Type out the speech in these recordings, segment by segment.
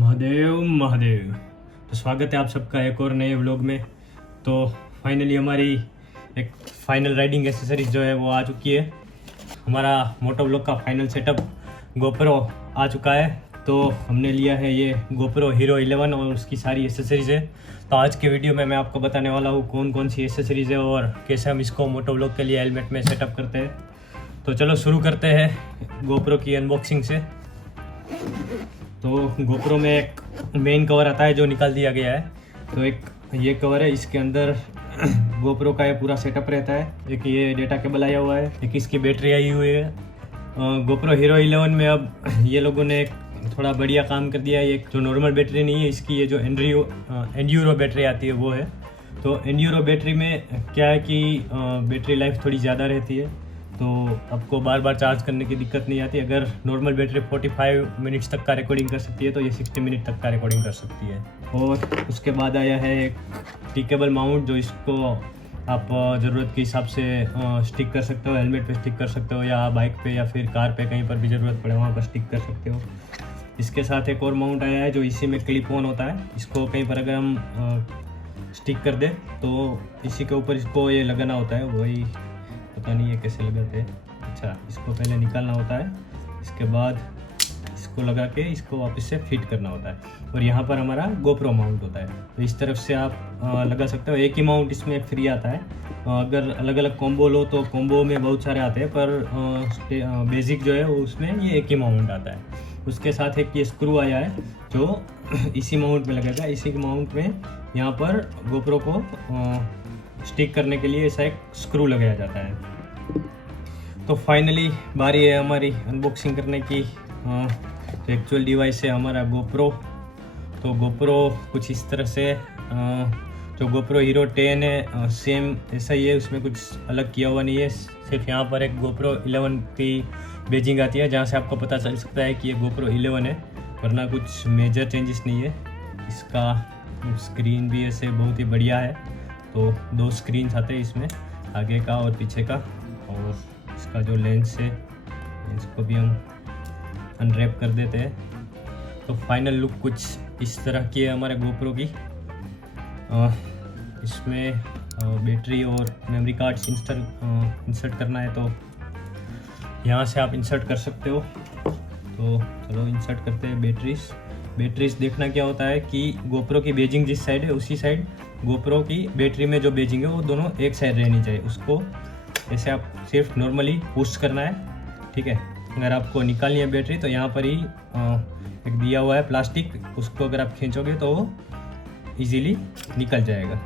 महादेव महादेव। तो स्वागत है आप सबका एक और नए व्लॉग में। तो फाइनली हमारी एक फाइनल राइडिंग एसेसरीज जो है वो आ चुकी है। हमारा मोटो व्लॉग का फाइनल सेटअप गोप्रो आ चुका है। तो हमने लिया है ये गोप्रो हीरो 11 और उसकी सारी एसेसरीज है। तो आज के वीडियो में मैं आपको बताने वाला हूँ कौन कौन सी एसेसरीज है और कैसे हम इसको मोटो व्लॉग के लिए हेलमेट में सेटअप करते हैं। तो चलो शुरू करते हैं गोप्रो की अनबॉक्सिंग से। तो गोप्रो में एक मेन कवर आता है जो निकाल दिया गया है। तो एक ये कवर है, इसके अंदर गोप्रो का ये पूरा सेटअप रहता है। एक ये डेटा केबल आया हुआ है, एक इसकी बैटरी आई हुई है। गोप्रो हीरो 11 में अब ये लोगों ने एक थोड़ा बढ़िया काम कर दिया है। एक जो नॉर्मल बैटरी नहीं है इसकी, ये जो एंड्यूरो बैटरी आती है वो है। तो एंड्यूरो बैटरी में क्या है कि बैटरी लाइफ थोड़ी ज़्यादा रहती है, तो आपको बार बार चार्ज करने की दिक्कत नहीं आती। अगर नॉर्मल बैटरी 45 मिनट्स तक का रिकॉर्डिंग कर सकती है तो ये 60 मिनट तक का रिकॉर्डिंग कर सकती है। और उसके बाद आया है एक टिकेबल माउंट, जो इसको आप ज़रूरत के हिसाब से स्टिक कर सकते हो, हेलमेट पे स्टिक कर सकते हो या बाइक पे या फिर कार पे कहीं पर भी ज़रूरत पड़े वहाँ पर स्टिक कर सकते हो। इसके साथ एक और माउंट आया है जो इसी में क्लिप ऑन होता है। इसको कहीं पर अगर हम स्टिक कर दें तो इसी के ऊपर इसको ये लगाना होता है, वही पता नहीं है कैसे लगाते हैं। अच्छा, इसको पहले निकालना होता है, इसके बाद इसको लगा के इसको वापस से फिट करना होता है। और यहाँ पर हमारा गोप्रो माउंट होता है। तो इस तरफ से आप लगा सकते हो। एक ही माउंट इसमें फ्री आता है। अगर अलग अलग कॉम्बो लो तो कॉम्बो में बहुत सारे आते हैं, पर बेसिक जो है वो उसमें ये एक ही माउंट आता है। उसके साथ एक ये स्क्रू आया है जो इसी माउंट में लगेगा। इसी माउंट में यहाँ पर गोप्रो को स्टिक करने के लिए ऐसा एक स्क्रू लगाया जाता है। तो फाइनली बारी है हमारी अनबॉक्सिंग करने की। जो एक्चुअल डिवाइस है हमारा गोप्रो। तो गोप्रो कुछ इस तरह से, जो गोप्रो हीरो 10 है सेम ऐसा ही है, उसमें कुछ अलग किया हुआ नहीं है। सिर्फ यहाँ पर एक गोप्रो 11 की बेजिंग आती है जहाँ से आपको पता चल सकता है कि ये गोप्रो 11 है, वरना कुछ मेजर चेंजेस नहीं है। इसका स्क्रीन भी ऐसे बहुत ही बढ़िया है। तो 2 स्क्रीन्स आते हैं इसमें, आगे का और पीछे का। और इसका जो लेंस है इसको भी हम अनरैप कर देते हैं। तो फाइनल लुक कुछ इस तरह की है हमारे गोप्रो की। इसमें बैटरी और मेमोरी कार्ड्स इंसर्ट करना है तो यहाँ से आप इंसर्ट कर सकते हो। तो चलो इंसर्ट करते हैं बैटरीज। देखना क्या होता है कि गोप्रो की बेजिंग जिस साइड है उसी साइड गोप्रो की बैटरी में जो बेजिंग है वो दोनों एक साइड रहनी चाहिए। उसको ऐसे आप सिर्फ नॉर्मली पुश करना है, ठीक है। अगर आपको निकालनी है बैटरी तो यहाँ पर ही एक दिया हुआ है प्लास्टिक, उसको अगर आप खींचोगे तो वो इजीली निकल जाएगा।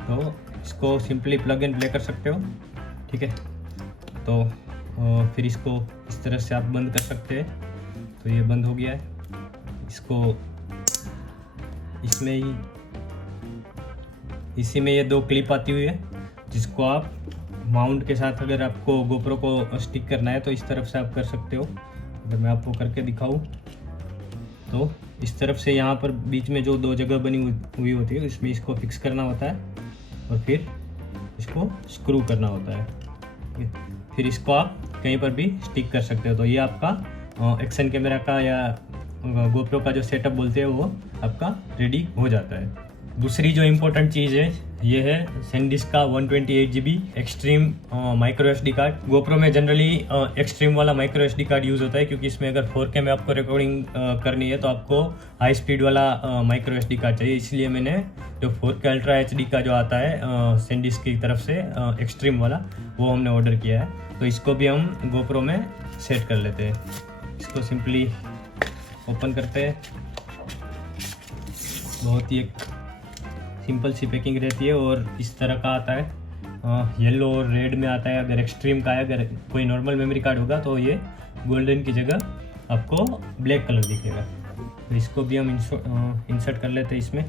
तो इसको सिंपली प्लग एंड प्ले कर सकते हो, ठीक है। तो फिर इसको इस तरह से आप बंद कर सकते हैं। तो ये बंद हो गया है। इसको इसमें ही इसी में ये 2 क्लिप आती हुई है जिसको आप माउंट के साथ अगर आपको गोप्रो को स्टिक करना है तो इस तरफ से आप कर सकते हो। अगर मैं आपको करके दिखाऊं तो इस तरफ से यहाँ पर बीच में जो 2 जगह बनी हुई होती है इसमें इसको फिक्स करना होता है और फिर इसको स्क्रू करना होता है। फिर इसको आप कहीं पर भी स्टिक कर सकते हो। तो ये आपका एक्शन कैमरा का या गोप्रो का जो सेटअप बोलते हैं वो आपका रेडी हो जाता है। दूसरी जो इम्पोर्टेंट चीज़ है ये है सैनडिस्क का 128 GB extreme micro SD card. GoPro में जनरली एक्सट्रीम वाला माइक्रो SD कार्ड यूज़ होता है, क्योंकि इसमें अगर 4K में आपको रिकॉर्डिंग करनी है तो आपको हाई स्पीड वाला माइक्रो SD कार्ड चाहिए। इसलिए मैंने जो 4K अल्ट्रा HD का जो आता है सैनडिस्क की तरफ से एक्सट्रीम वाला, वो हमने ऑर्डर किया है। तो इसको भी हम गोप्रो में सेट कर लेते हैं। इसको सिंपली ओपन करते हैं। बहुत ही एक सिंपल सी पैकिंग रहती है और इस तरह का आता है। येलो और रेड में आता है। अगर एक्सट्रीम का है, अगर कोई नॉर्मल मेमोरी कार्ड होगा तो ये गोल्डन की जगह आपको ब्लैक कलर दिखेगा। तो इसको भी हम इंसर्ट कर लेते हैं इसमें।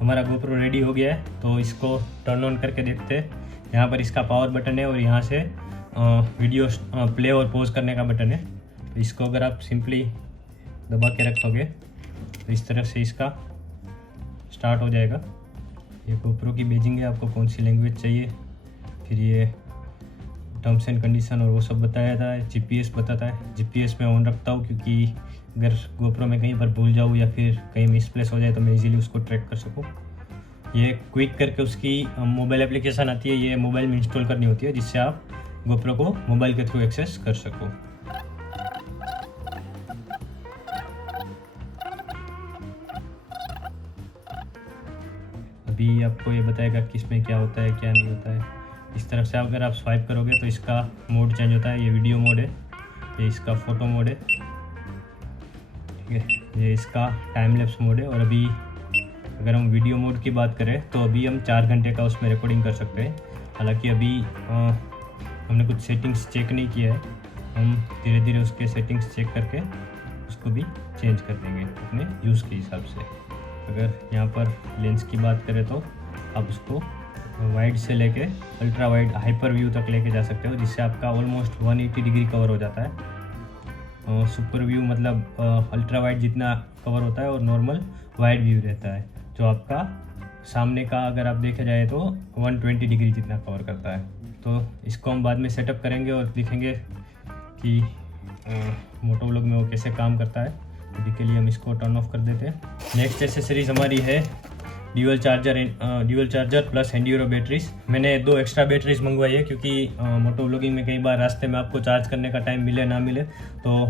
हमारा गोप्रो रेडी हो गया है। तो इसको टर्न ऑन करके देखते हैं। यहाँ पर इसका पावर बटन है और यहाँ से वीडियो प्ले और पॉज करने का बटन है। तो इसको अगर आप सिंपली दबा के रखोगे तो इस तरह से इसका स्टार्ट हो जाएगा। ये गोप्रो की बेजिंग है, आपको कौन सी लैंग्वेज चाहिए। फिर ये टर्म्स एंड कंडीशन और वो सब बताया था है। GPS बताता है। GPS में ऑन रखता हूँ क्योंकि अगर गोप्रो में कहीं पर भूल जाऊँ या फिर कहीं मिसप्लेस हो जाए तो मैं इजीली उसको ट्रैक कर सकूँ। ये क्विक करके उसकी मोबाइल एप्लीकेशन आती है, ये मोबाइल में इंस्टॉल करनी होती है, जिससे आप गोप्रो को मोबाइल के थ्रू एक्सेस कर सको। अभी आपको ये बताएगा कि इसमें क्या होता है क्या नहीं होता है। इस तरफ से अगर आप स्वाइप करोगे तो इसका मोड चेंज होता है। ये वीडियो मोड है, ये इसका फ़ोटो मोड है, ठीक है, ये इसका टाइम लैप्स मोड है। और अभी अगर हम वीडियो मोड की बात करें तो अभी हम 4 घंटे का उसमें रिकॉर्डिंग कर सकते हैं। हालांकि अभी हमने कुछ सेटिंग्स चेक नहीं किया है, हम धीरे धीरे उसके सेटिंग्स चेक करके उसको भी चेंज कर देंगे अपने यूज़ के हिसाब से। अगर यहाँ पर लेंस की बात करें तो आप उसको वाइड से लेके अल्ट्रा वाइड हाइपर व्यू तक लेके जा सकते हो, जिससे आपका ऑलमोस्ट 180 डिग्री कवर हो जाता है। सुपर व्यू मतलब अल्ट्रा वाइड जितना कवर होता है और नॉर्मल वाइड व्यू रहता है, जो आपका सामने का अगर आप देखा जाए तो 120 डिग्री जितना कवर करता है। तो इसको हम बाद में सेटअप करेंगे और दिखेंगे कि मोटो व्लॉग में वो कैसे काम करता है। अभी के लिए हम इसको टर्न ऑफ कर देते हैं। नेक्स्ट एक्सेसरीज हमारी है dual charger plus Enduro batteries. मैंने 2 एक्स्ट्रा बैटरीज मंगवाई है क्योंकि मोटो व्लॉगिंग में कई बार रास्ते में आपको चार्ज करने का टाइम मिले ना मिले, तो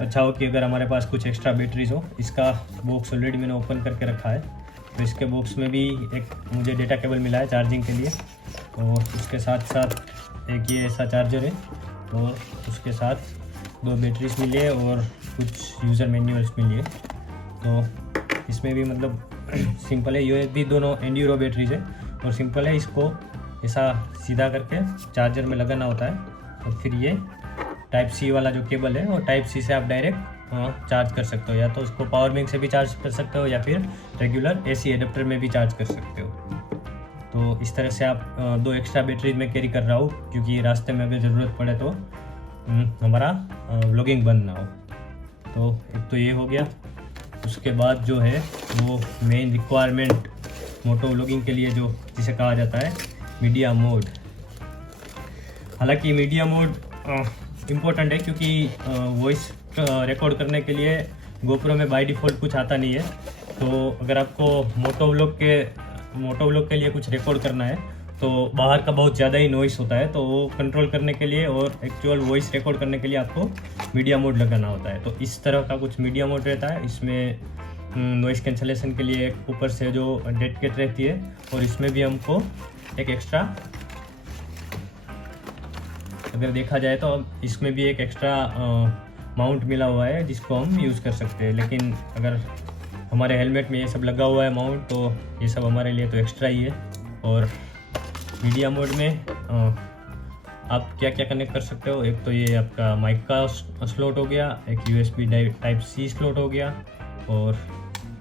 अच्छा हो कि अगर हमारे पास कुछ एक्स्ट्रा बैटरीज हो। इसका बॉक्स ऑलरेडी मैंने ओपन करके रखा है, तो इसके बॉक्स में भी एक मुझे डेटा केबल मिला है चार्जिंग के लिए, और उसके साथ साथ एक ये ऐसा चार्जर है, और उसके साथ 2 बैटरीज मिली है और कुछ यूज़र मैन्युअल्स मिली है। तो इसमें भी मतलब सिंपल है, ये भी दोनों एंड्यूरो बैटरीज है और सिंपल है। इसको ऐसा सीधा करके चार्जर में लगाना होता है, और फिर ये टाइप सी वाला जो केबल है वो टाइप सी से आप डायरेक्ट चार्ज कर सकते हो, या तो उसको पावर बैंक से भी चार्ज कर सकते हो या फिर रेगुलर एसी एडेप्टर में भी चार्ज कर सकते हो। तो इस तरह से आप 2 एक्स्ट्रा बैटरीज में कैरी कर रहा हूँ, क्योंकि रास्ते में अगर ज़रूरत पड़े तो हमारा व्लॉगिंग बंद ना हो। तो एक तो ये हो गया। उसके बाद जो है वो मेन रिक्वायरमेंट मोटो व्लॉगिंग के लिए जो जिसे कहा जाता है मीडिया मोड। हालांकि मीडिया मोड इम्पोर्टेंट है, क्योंकि वॉइस रिकॉर्ड करने के लिए गोप्रो में बाय डिफ़ॉल्ट कुछ आता नहीं है। तो अगर आपको मोटो व्लॉग के लिए कुछ रिकॉर्ड करना है तो बाहर का बहुत ज़्यादा ही नॉइस होता है, तो वो कंट्रोल करने के लिए और एक्चुअल वॉइस रिकॉर्ड करने के लिए आपको मीडिया मोड लगाना होता है। तो इस तरह का कुछ मीडिया मोड रहता है। इसमें नॉइस कैंसलेशन के लिए एक ऊपर से जो डेड कैट रहती है, और इसमें भी हमको एक एक्स्ट्रा, अगर देखा जाए तो इसमें भी एक एक्स्ट्रा माउंट मिला हुआ है जिसको हम यूज़ कर सकते हैं। लेकिन अगर हमारे हेलमेट में ये सब लगा हुआ है माउंट, तो ये सब हमारे लिए तो एक्स्ट्रा ही है। और मीडिया मोड में आप क्या क्या कनेक्ट कर सकते हो, एक तो ये आपका माइक का स्लॉट हो गया, एक USB टाइप C स्लॉट हो गया, और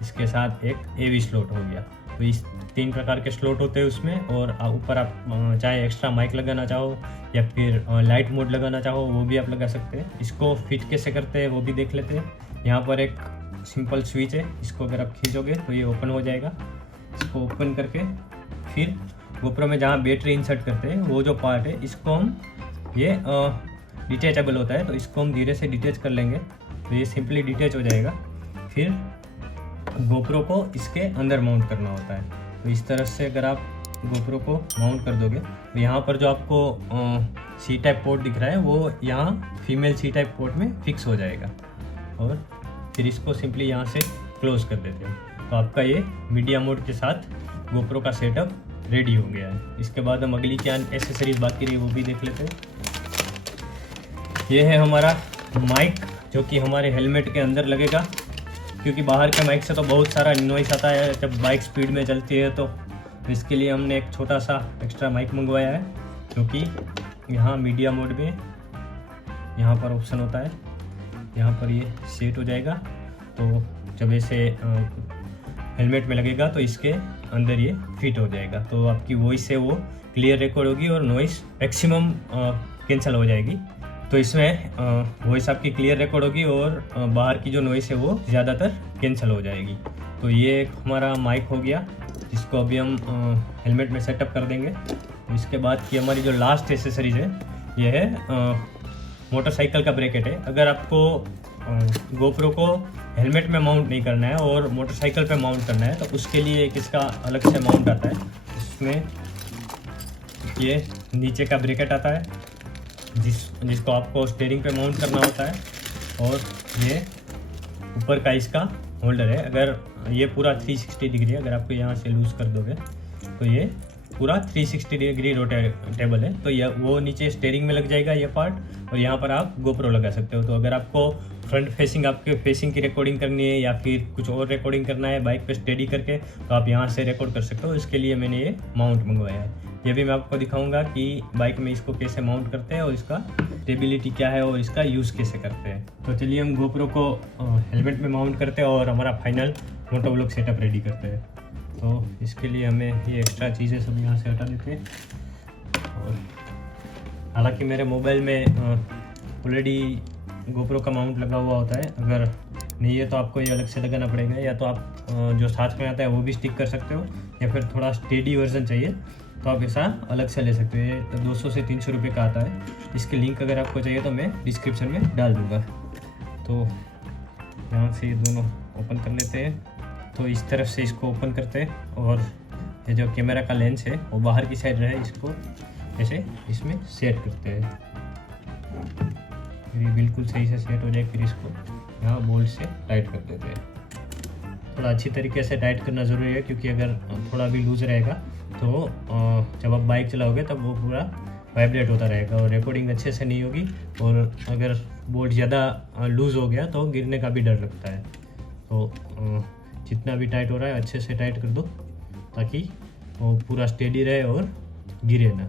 इसके साथ एक AV स्लॉट हो गया। तो इस 3 प्रकार के स्लॉट होते हैं उसमें। और ऊपर आप चाहे एक्स्ट्रा माइक लगाना चाहो या फिर लाइट मोड लगाना चाहो वो भी आप लगा सकते हैं। इसको फिट कैसे करते हैं वो भी देख लेते हैं। यहाँ पर एक सिंपल स्विच है, इसको अगर आप खींचोगे तो ये ओपन हो जाएगा। इसको ओपन करके फिर गोप्रो में जहाँ बैटरी इंसर्ट करते हैं वो जो पार्ट है, इसको हम ये डिटेचेबल होता है, तो इसको हम धीरे से डिटेच कर लेंगे, तो ये सिंपली डिटेच हो जाएगा। फिर गोप्रो को इसके अंदर माउंट करना होता है। तो इस तरह से अगर आप गोप्रो को माउंट कर दोगे तो यहाँ पर जो आपको C टाइप पोर्ट दिख रहा है वो यहाँ फीमेल C टाइप पोर्ट में फिक्स हो जाएगा, और फिर इसको सिंपली यहाँ से क्लोज कर देते हैं। तो आपका ये मीडिया मोड के साथ गोप्रो का सेटअप रेडी हो गया है। इसके बाद हम अगली क्या एसेसरीज बाकी रही वो भी देख लेते हैं। ये है हमारा माइक, जो कि हमारे हेलमेट के अंदर लगेगा, क्योंकि बाहर के माइक से तो बहुत सारा नॉइस आता है जब बाइक स्पीड में चलती है। तो इसके लिए हमने एक छोटा सा एक्स्ट्रा माइक मंगवाया है, क्योंकि यहाँ मीडिया मोड में यहाँ पर ऑप्शन होता है, यहाँ पर ये सेट हो जाएगा। तो जब ऐसे हेलमेट में लगेगा तो इसके अंदर ये फिट हो जाएगा, तो आपकी वॉइस है वो क्लियर रिकॉर्ड होगी और नॉइस मैक्सिमम कैंसिल हो जाएगी। तो इसमें वॉइस आपकी क्लियर रिकॉर्ड होगी और बाहर की जो नॉइस है वो ज़्यादातर कैंसिल हो जाएगी। तो ये एक हमारा माइक हो गया, जिसको अभी हम हेलमेट में सेटअप कर देंगे। इसके बाद की हमारी जो लास्ट एसेसरीज है ये है मोटरसाइकिल का ब्रेकेट है। अगर आपको गोप्रो को हेलमेट में माउंट नहीं करना है और मोटरसाइकिल पे माउंट करना है, तो उसके लिए एक इसका अलग से माउंट आता है। इसमें ये नीचे का ब्रैकेट आता है जिसको आपको स्टीयरिंग पे माउंट करना होता है, और ये ऊपर का इसका होल्डर है। अगर ये पूरा 360 डिग्री, अगर आपको यहाँ से लूज़ कर दोगे तो ये पूरा 360 डिग्री रोटेटेबल है, तो ये वो नीचे स्टीयरिंग में लग जाएगा ये पार्ट, और यहाँ पर आप गोप्रो लगा सकते हो। तो अगर आपको फ्रंट फेसिंग आपके फेसिंग की रिकॉर्डिंग करनी है या फिर कुछ और रिकॉर्डिंग करना है बाइक पे स्टेडी करके, तो आप यहाँ से रिकॉर्ड कर सकते हो। इसके लिए मैंने ये माउंट मंगवाया है। ये भी मैं आपको दिखाऊंगा कि बाइक में इसको कैसे माउंट करते हैं और इसका स्टेबिलिटी क्या है और इसका यूज़ कैसे करते हैं। तो चलिए हम गोप्रो को हेलमेट में माउंट करते हैं और हमारा final moto vlog setup ready करते हैं। तो इसके लिए हमें ये एक्स्ट्रा चीज़ें सब यहाँ से हटा देते हैं। और हालांकि मेरे मोबाइल में ऑलरेडी गोप्रो का माउंट लगा हुआ होता है, अगर नहीं है तो आपको ये अलग से लगाना पड़ेगा, या तो आप जो साथ में आता है वो भी स्टिक कर सकते हो, या फिर थोड़ा स्टेडी वर्जन चाहिए तो आप ऐसा अलग से ले सकते हो। ये 200 से 300 रुपये का आता है। इसकी लिंक अगर आपको चाहिए तो मैं डिस्क्रिप्शन में डाल दूँगा। तो यहाँ से ये दोनों ओपन कर लेते हैं। तो इस तरफ से इसको ओपन करते हैं, और ये जो कैमरा का लेंस है वो बाहर की साइड रहे, इसको ऐसे इसमें सेट करते हैं। ये बिल्कुल सही से सेट हो जाए, फिर इसको यहाँ बोल्ट से टाइट कर देते हैं। थोड़ा अच्छी तरीके से टाइट करना ज़रूरी है, क्योंकि अगर थोड़ा भी लूज़ रहेगा तो जब आप बाइक चलाओगे तब वो पूरा वाइब्रेट होता रहेगा और रिकॉर्डिंग अच्छे से नहीं होगी, और अगर बोल्ट ज़्यादा लूज़ हो गया तो गिरने का भी डर लगता है। तो जितना भी टाइट हो रहा है अच्छे से टाइट कर दो, ताकि वो पूरा स्टेडी रहे और गिरे ना।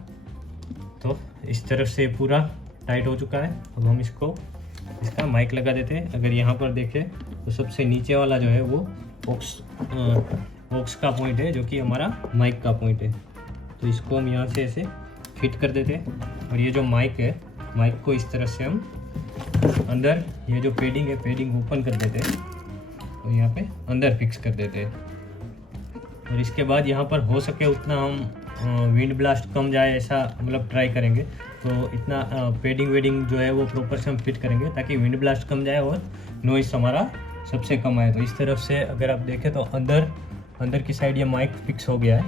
तो इस तरफ से पूरा टाइट हो चुका है। अब हम इसका माइक लगा देते हैं। अगर यहाँ पर देखें तो सबसे नीचे वाला जो है वो ऑक्स का पॉइंट है, जो कि हमारा माइक का पॉइंट है। तो इसको हम यहाँ से ऐसे फिट कर देते हैं, और ये जो माइक है, माइक को इस तरह से हम अंदर, ये जो पैडिंग है पैडिंग ओपन कर देते हैं और यहाँ पे अंदर फिक्स कर देते हैं। और इसके बाद यहाँ पर हो सके उतना हम विंड ब्लास्ट कम जाए ऐसा मतलब ट्राई करेंगे। तो इतना पैडिंग वेडिंग जो है वो प्रॉपर से हम फिट करेंगे ताकि विंड ब्लास्ट कम जाए और नॉइस हमारा सबसे कम आए। तो इस तरफ से अगर आप देखें तो अंदर की साइड ये माइक फिक्स हो गया है।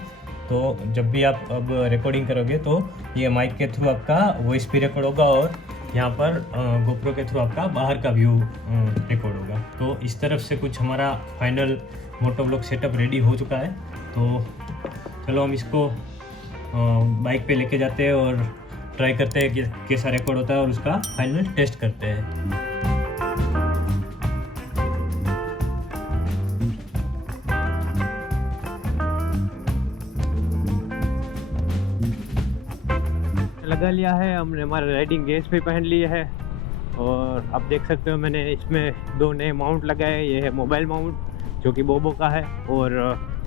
तो जब भी आप अब रिकॉर्डिंग करोगे तो ये माइक के थ्रू आपका वॉइस भी रिकॉर्ड होगा, और यहाँ पर गोप्रो के थ्रू आपका बाहर का व्यू रिकॉर्ड होगा। तो इस तरफ से कुछ हमारा final moto vlog setup ready हो चुका है। तो चलो हम इसको बाइक पे लेके जाते हैं और ट्राई करते हैं कि कैसा रिकॉर्ड होता है, और उसका फाइनल टेस्ट करते हैं। लगा लिया है हमने, हमारा राइडिंग गेयर्स भी पहन लिए है, और आप देख सकते हो मैंने इसमें 2 नए माउंट लगाए। ये है मोबाइल माउंट जो कि बोबो का है, और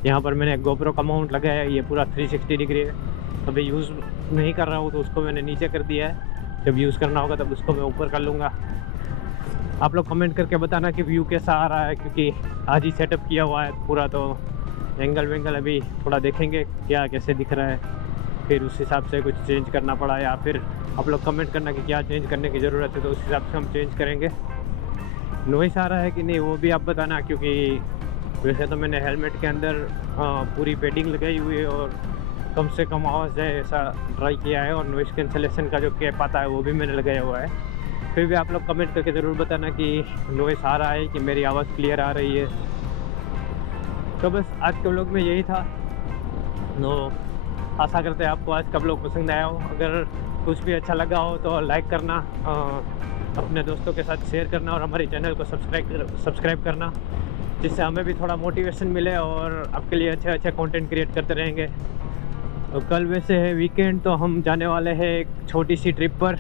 यहाँ पर मैंने गोप्रो का माउंट लगाया है। ये पूरा 360 डिग्री है। अभी यूज़ नहीं कर रहा हूँ तो उसको मैंने नीचे कर दिया है। जब यूज़ करना होगा तब उसको मैं ऊपर कर लूँगा। आप लोग कमेंट करके बताना कि व्यू कैसा आ रहा है, क्योंकि आज ही सेटअप किया हुआ है पूरा। तो एंगल वेंगल अभी थोड़ा देखेंगे क्या कैसे दिख रहा है, फिर उस हिसाब से कुछ चेंज करना पड़ा, या फिर आप लोग कमेंट करना कि क्या चेंज करने की ज़रूरत है, तो उस हिसाब से हम चेंज करेंगे। नॉइस आ रहा है कि नहीं वो भी आप बताना, क्योंकि वैसे तो मैंने हेलमेट के अंदर पूरी पैडिंग लगाई हुई है और कम से कम आवाज़ जाए ऐसा ट्राई किया है, और नॉइस कैंसलेशन का जो कैप आता है वो भी मैंने लगाया हुआ है। फिर भी आप लोग कमेंट करके ज़रूर बताना कि नॉइस आ रहा है कि मेरी आवाज़ क्लियर आ रही है। तो बस आज के व्लॉग में यही था। आशा करते हैं आपको आज का व्लॉग पसंद आया हो। अगर कुछ भी अच्छा लगा हो तो लाइक करना, अपने दोस्तों के साथ शेयर करना, और हमारे चैनल को सब्सक्राइब करना, जिससे हमें भी थोड़ा मोटिवेशन मिले और आपके लिए अच्छे कंटेंट क्रिएट करते रहेंगे। तो कल वैसे है वीकेंड, तो हम जाने वाले हैं एक छोटी सी ट्रिप पर,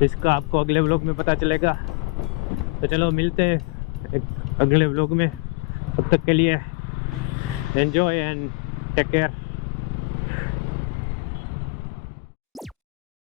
जिसका आपको अगले व्लॉग में पता चलेगा। तो चलो मिलते हैं एक अगले व्लॉग में। तब तक के लिए एंजॉय एंड टेक केयर।